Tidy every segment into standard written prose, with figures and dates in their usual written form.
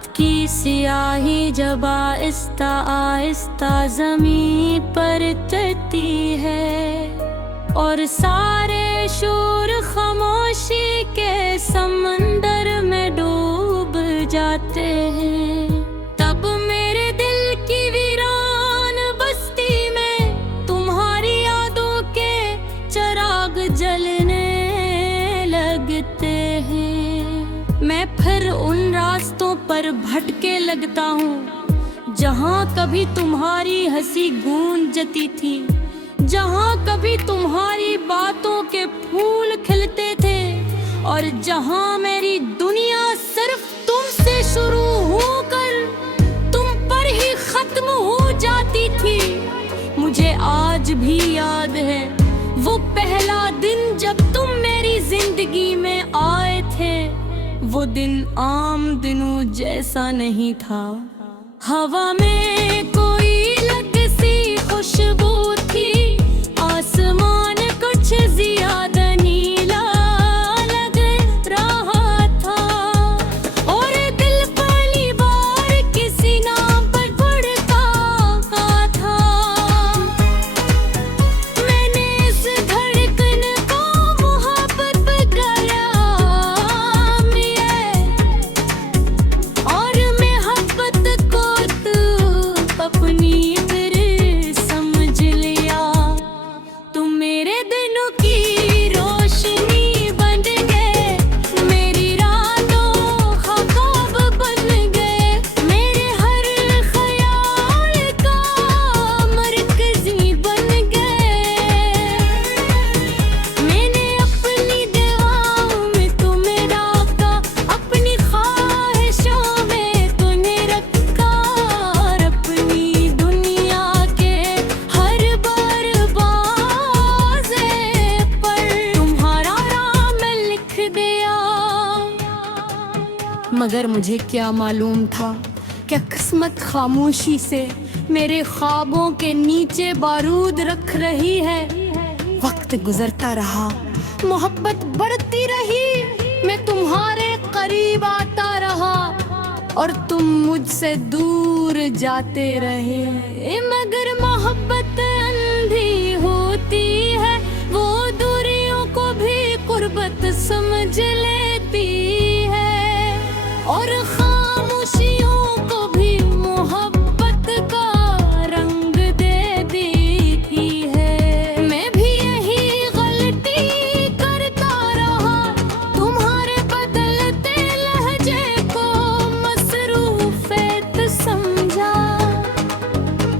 रात की सियाही जब आहिस्ता आहिस्ता ज़मीं पर चढ़ती है और सारे शोर खामोशी के समंदर में डूब जाते हैं, तब मेरे दिल की वीरान बस्ती में तुम्हारी यादों के चिराग जलने लगते हैं। मैं फिर उन रास्तों पर भटके लगता हूँ जहाँ कभी तुम्हारी हंसी गूंजती थी, जहाँ कभी तुम्हारी बातों के फूल खिलते थे और जहाँ मेरी दुनिया सिर्फ तुमसे शुरू होकर तुम पर ही खत्म हो जाती थी। मुझे आज भी याद है वो पहला दिन जब तुम मेरी जिंदगी में आए थे। वो दिन आम दिनों जैसा नहीं था, हवा में कोई अलग सी खुशबू थी, आसमान कुछ ज्यादा नीला लग रहा था और दिल पहली बार किसी नाम पर धड़का था। मैंने इस धड़कन को मोहब्बत बताया और मोहब्बत को तू अपनी फिर समझ लिया। तुम मेरे दिनों की रोशनी बन गए, मेरी रातों का ख्वाब बन गए, मेरे हर ख्याल का मरकज़ी बन गए। मैंने अपनी दुआओं में तुम्हें रखा, अपनी ख्वाहिशों में तुम्हें रखा और अपनी दुनिया के हर दरवाज़े पर तुम्हारा नाम लिख दिया। मगर मुझे क्या मालूम था क्या किस्मत खामोशी से मेरे ख्वाबों के नीचे बारूद रख रही है। वक्त गुजरता रहा, मोहब्बत बढ़ती रही, मैं तुम्हारे करीब आता रहा और तुम मुझसे दूर जाते रहे। मगर मोहब्बत अंधी होती है, वो दूरियों को भी कुर्बत समझ लेती है और खामोशियों को भी मोहब्बत का रंग दे देती है। मैं भी यही गलती करता रहा, तुम्हारे बदलते लहजे को मसरूफियत समझा,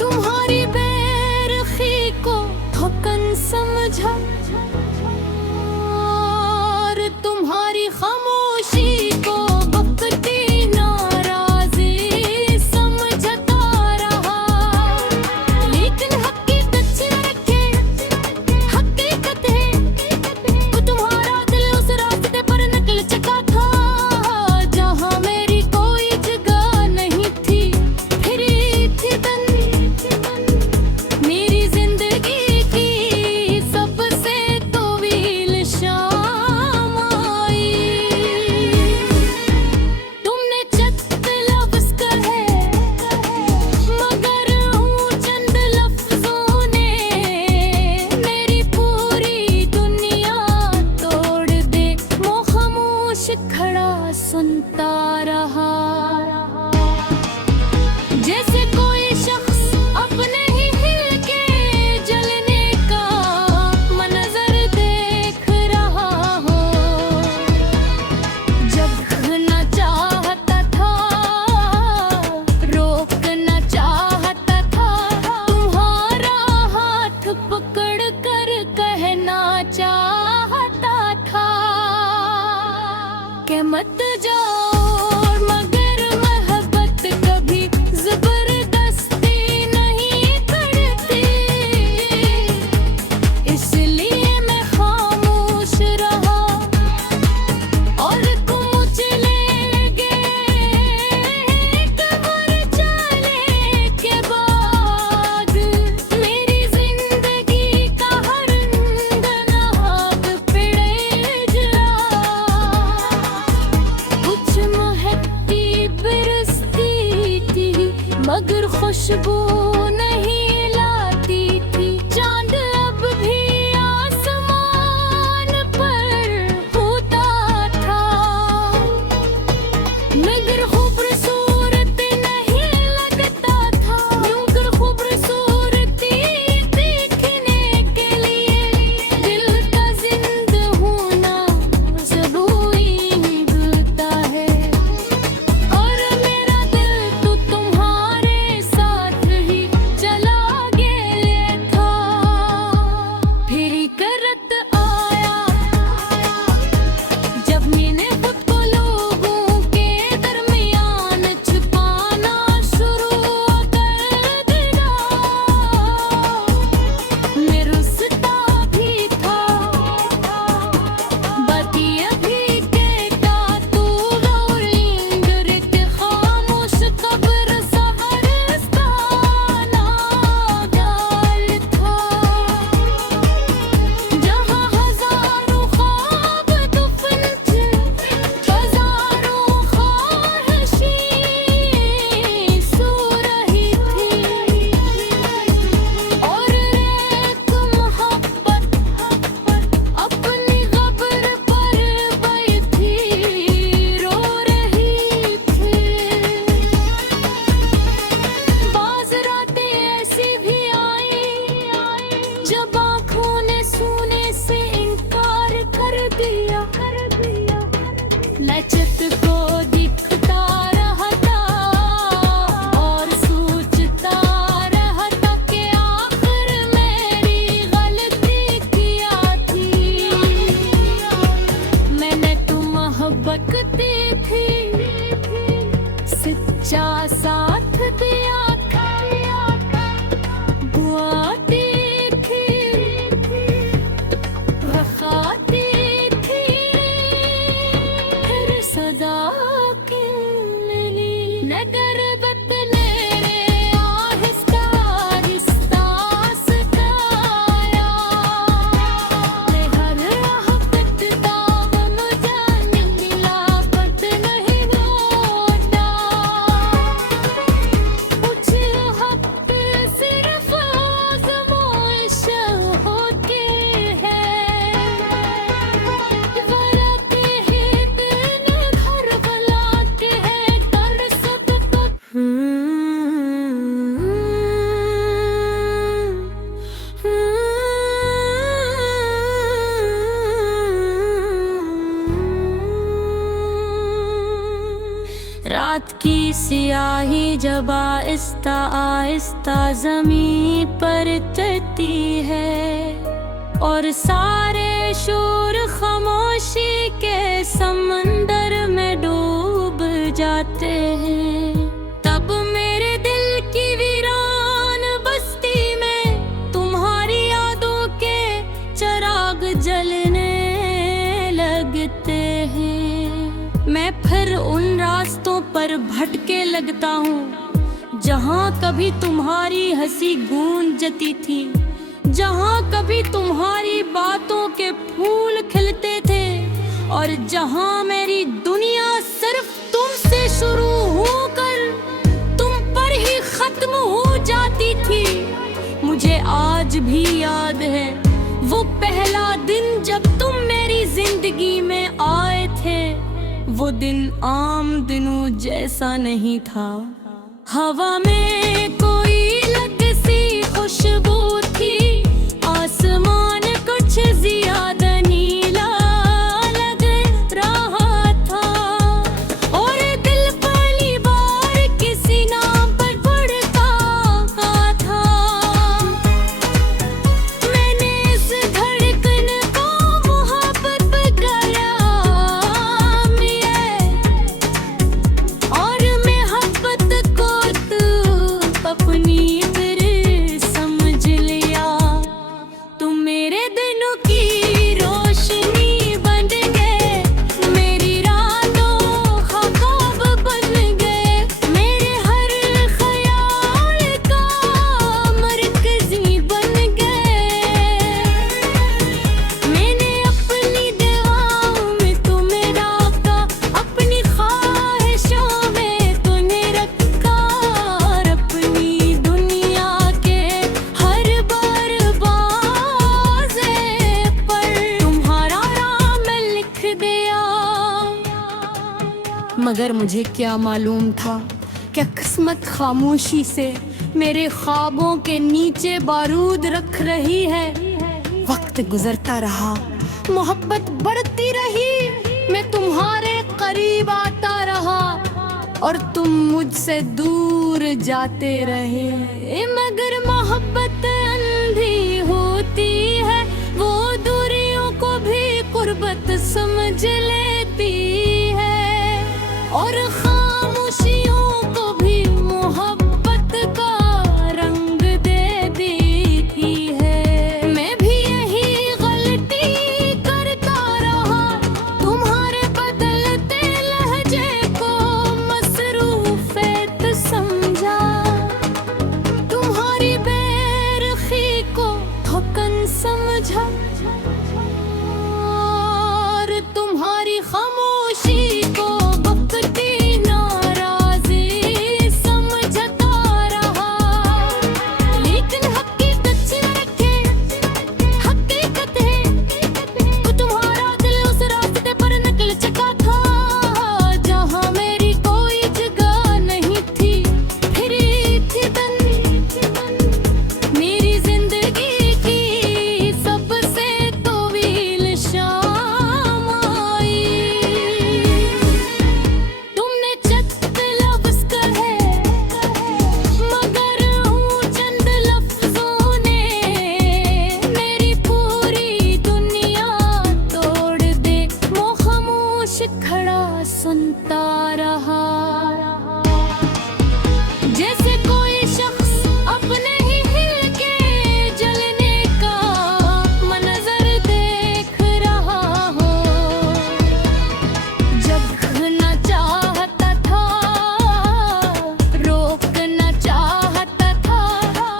तुम्हारी बेरुखी को थकन समझा और तुम्हारी खामोशी को बकती नाराज़ी मगर खुशबू नहीं लाती थी। चांद अब भी आसमान पर होता था, मगर खूबसूरत नहीं लगता था। मगर खूबसूरती देखने के लिए दिल का जिंदा होना जरूरी निभता है। और मेरा दिल तो तुम्हारे साथ ही चला गया था। फिर करत आया जब मैंने खुद को लोगों के दरमियान छुपाना शुरू कर दिया। मैं रुसता भी था, बाती अभी कहता तू रोलिंग रित खामोश कब्र सहरस्ताना गाल था। जहाँ हजारों ख्वाब दुफन थे, हजारों ख्वाहिशें सो रही थी। और एक मोहब्बत अपनी कब्र पर बैठी रो रही थी। बाज़ रातें ऐसी भी आई जब आँखों ने सोने से इनकार कर दिया। लचत को दिखता रहा था और सोचता रहा था कि आखिर मेरी गलती क्या थी। मैंने तो मोहब्बत दी थी, सच्चा साथ दिया था। दुआ दी थी, वफा दी थी, फिर सदा मिली। नगर बदले रे आहिस्ता आहिस्ता सताया। मैं हर राह कटता गम जाने मिला पत नहीं लौटा। कुछ हक सिर्फ आज़माइश होती है, वरते हैं दिन घर बुलाते हैं तरस तक। रात की सियाही जब आहिस्ता आहिस्ता ज़मीं पर चढ़ती है और सारे शोर खामोशी के समंदर में डूब जाते हैं। तब मेरे दिल की वीरान बस्ती में तुम्हारी यादों के चिराग जलने लगते हैं। मैं फिर उन रास्तों पर भटके लगता हूँ जहाँ कभी तुम्हारी हंसी गूंजती थी, जहाँ कभी तुम्हारी बातों के फूल खिलते थे और जहाँ मेरी दुनिया सिर्फ तुमसे शुरू होकर तुम पर ही खत्म हो जाती थी। मुझे आज भी याद है वो पहला दिन जब तुम मेरी जिंदगी में आए थे। वो दिन आम दिनों जैसा नहीं था। हवा में कोई अलग सी खुशबू थी, आसमान कुछ ज्यादा नीला लग रहा था। और दिल पहली बार किसी नाम पर धड़का था। मैंने इस धड़कन को मोहब्बत बताया और मोहब्बत को तू अपनी फिर समझ मगर मुझे क्या मालूम था क्या किस्मत खामोशी से मेरे ख्वाबों के नीचे बारूद रख रही है। वक्त गुजरता रहा, मोहब्बत बढ़ती रही, मैं तुम्हारे करीब आता रहा और तुम मुझसे दूर जाते रहे। मगर मोहब्बत अंधी होती है, वो दूरियों को भी कुर्बत समझ लेती है और खामोशियों को भी मोहब्बत का रंग दे देती है। मैं भी यही गलती करता रहा, तुम्हारे बदलते लहजे को मसरूफियत समझा, तुम्हारी बेरुखी को थकन समझा और तुम्हारी खामोशी को बकती नाराज़ी समझता रहा। लेकिन हकीकत से रखे, हकीकत है कि तुम्हारा दिल उस रास्ते पर निकल चुका था जहाँ मेरी कोई जगह नहीं थी। फिरी थी मेरी जिंदगी की सबसे तवील शाम आई। तुमने चंद लफ्ज़ कहे मगर चंद लफ्ज़ों ने मेरी पूरी दुनिया तोड़ दे। वो खामोश खड़ा सुनता रहा, जैसे कोई शख्स अपने ही हिल के जलने का मंजर देख रहा हो। जगना चाहता था, रोकना चाहता था,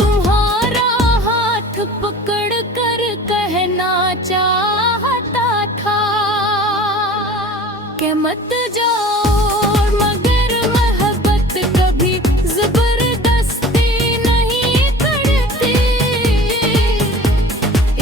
तुम्हारा हाथ पकड़ कर कहना चाहता था कि मत जाओ। मगर मोहब्बत कभी जबरदस्ती नहीं करती,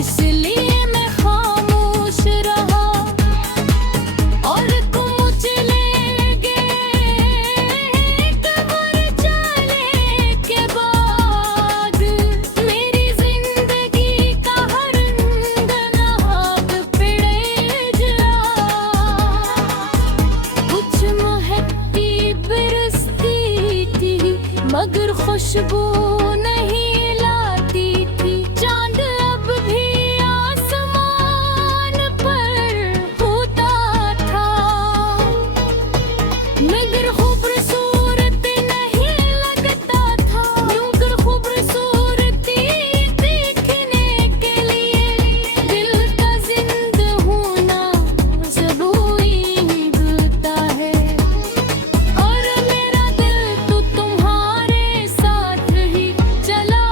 इसलिए मैं खामोश रहा और तुम चले गए। कमर चले के बाद मेरी जिंदगी का हर नाग पिड़े जला। कुछ महकती बरसती थी मगर खुशबू नहीं लाती थी। चांद अब भी आसमान पर होता था मगर खूबसूरत नहीं लगता था। यूं खूबसूरती देखने के लिए दिल का जिंदा होना ज़रूरी होता है और मेरा दिल तो तुम्हारे साथ ही चला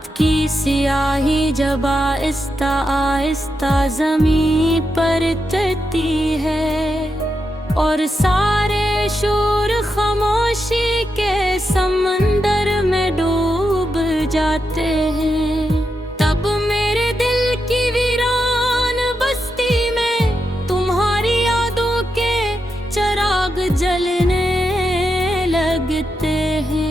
रात की सियाही जब आहिस्ता आहिस्ता ज़मीं पर उतरती है और सारे शोर खामोशी के समंदर में डूब जाते हैं, तब मेरे दिल की वीरान बस्ती में तुम्हारी यादों के चिराग जलने लगते हैं।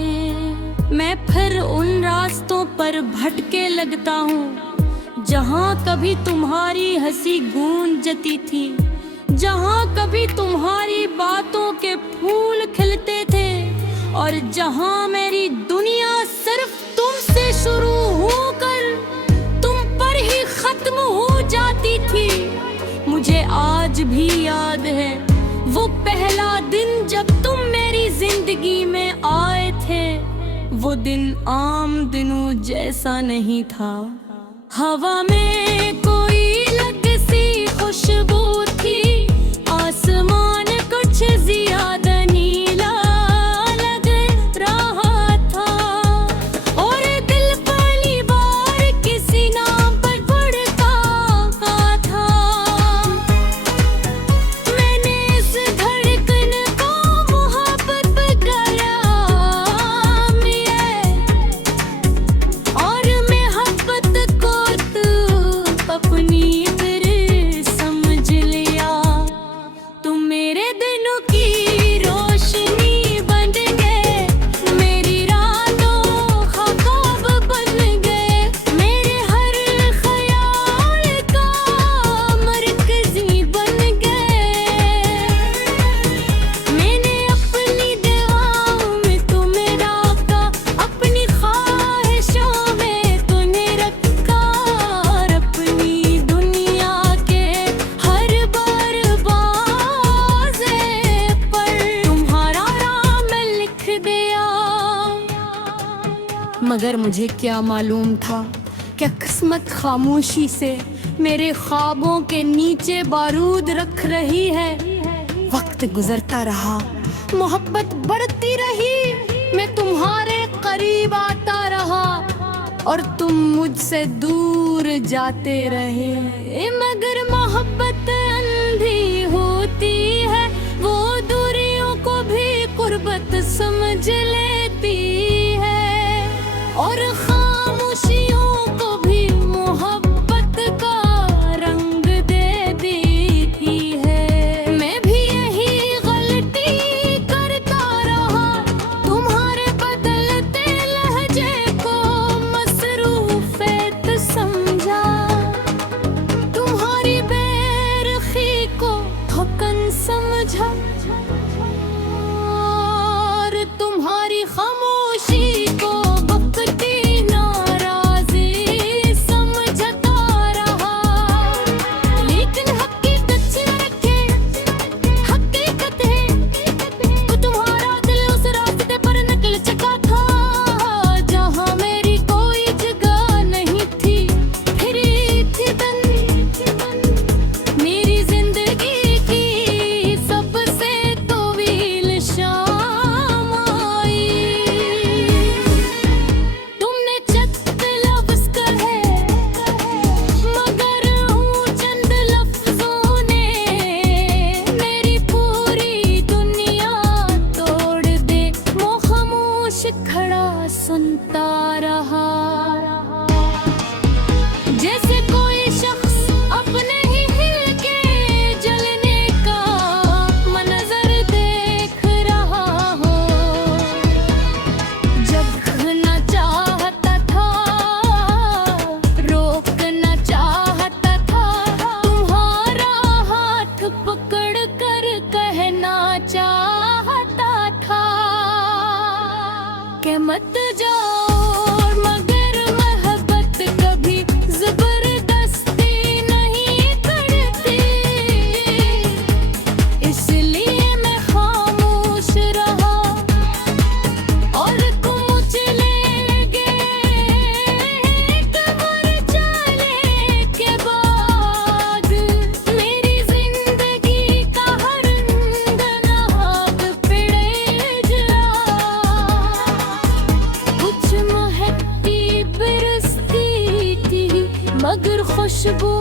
मैं फिर उन रास्तों पर भटके लगता हूँ जहाँ कभी तुम्हारी हंसी गूंजती थी, जहाँ कभी तुम्हारी बातों के फूल खिलते थे और जहाँ मेरी दुनिया सिर्फ तुमसे शुरू होकर तुम पर ही खत्म हो जाती थी। मुझे आज भी याद है वो पहला दिन जब तुम मेरी जिंदगी में आए थे। वो दिन आम दिनों जैसा नहीं था, हवा में कोई अलग सी खुशबू थी, आसमान कुछ ज्यादा नीला लग रहा था और दिल पहली बार किसी नाम पर धड़का था। मैंने इस धड़कन को मोहब्बत कराम है और मोहब्बत को तू अपनी फिर समझ लिया। तुम मेरे दिनों की रोशनी बन गए, मेरी रातों का ख्वाब बन गए, मेरे हर ख्याल का मरकज़ी बन गए। मैंने अपनी दुआओं में तुम्हें रखा, अपनी ख्वाहिशों में तुम्हें रखा और अपनी दुनिया के हर दरवाज़े पर तुम्हारा नाम लिख दिया। मगर मुझे क्या मालूम था कि किस्मत खामोशी से मेरे ख्वाबों के नीचे बारूद रख रही है। वक्त गुजरता रहा, मोहब्बत बढ़ती रही, मैं तुम्हारे करीब आता रहा और तुम मुझसे दूर जाते रहे। मगर मोहब्बत अंधी होती है, वो दूरियों को भी कुर्बत समझ लेती है और खामोशियों को भी मोहब्बत का रंग दे देती है। मैं भी यही गलती करता रहा, तुम्हारे बदलते लहजे को मसरूफियत समझा, तुम्हारी बेरुखी को थकन समझा और तुम्हारी खामोशी को बकती नाराज़ी समझता रहा। लेकिन हकीकत से रखे हकीकत है तो तुम्हारा दिल उस रास्ते पर निकल चुका था जहाँ मेरी कोई जगह नहीं थी। फिर थी बंद मेरी जिंदगी की सबसे तवील शाम आई। तुमने चंद लफ्ज़ कहे मगर हूँ चंद लफ्ज़ों ने मेरी पूरी दुनिया तोड़ दे। वो खामोश खड़ा सुनता रहा, जैसे कोई शख्स अपने ही हिल के जलने का मंजर देख रहा हो। जगना चाहता था, रोकना चाहता था, तुम्हारा हाथ पकड़ कर कहना चाहता था कि मत जाओ, मगर मोहब्बत कभी ज़बरदस्ती मगर खुशबू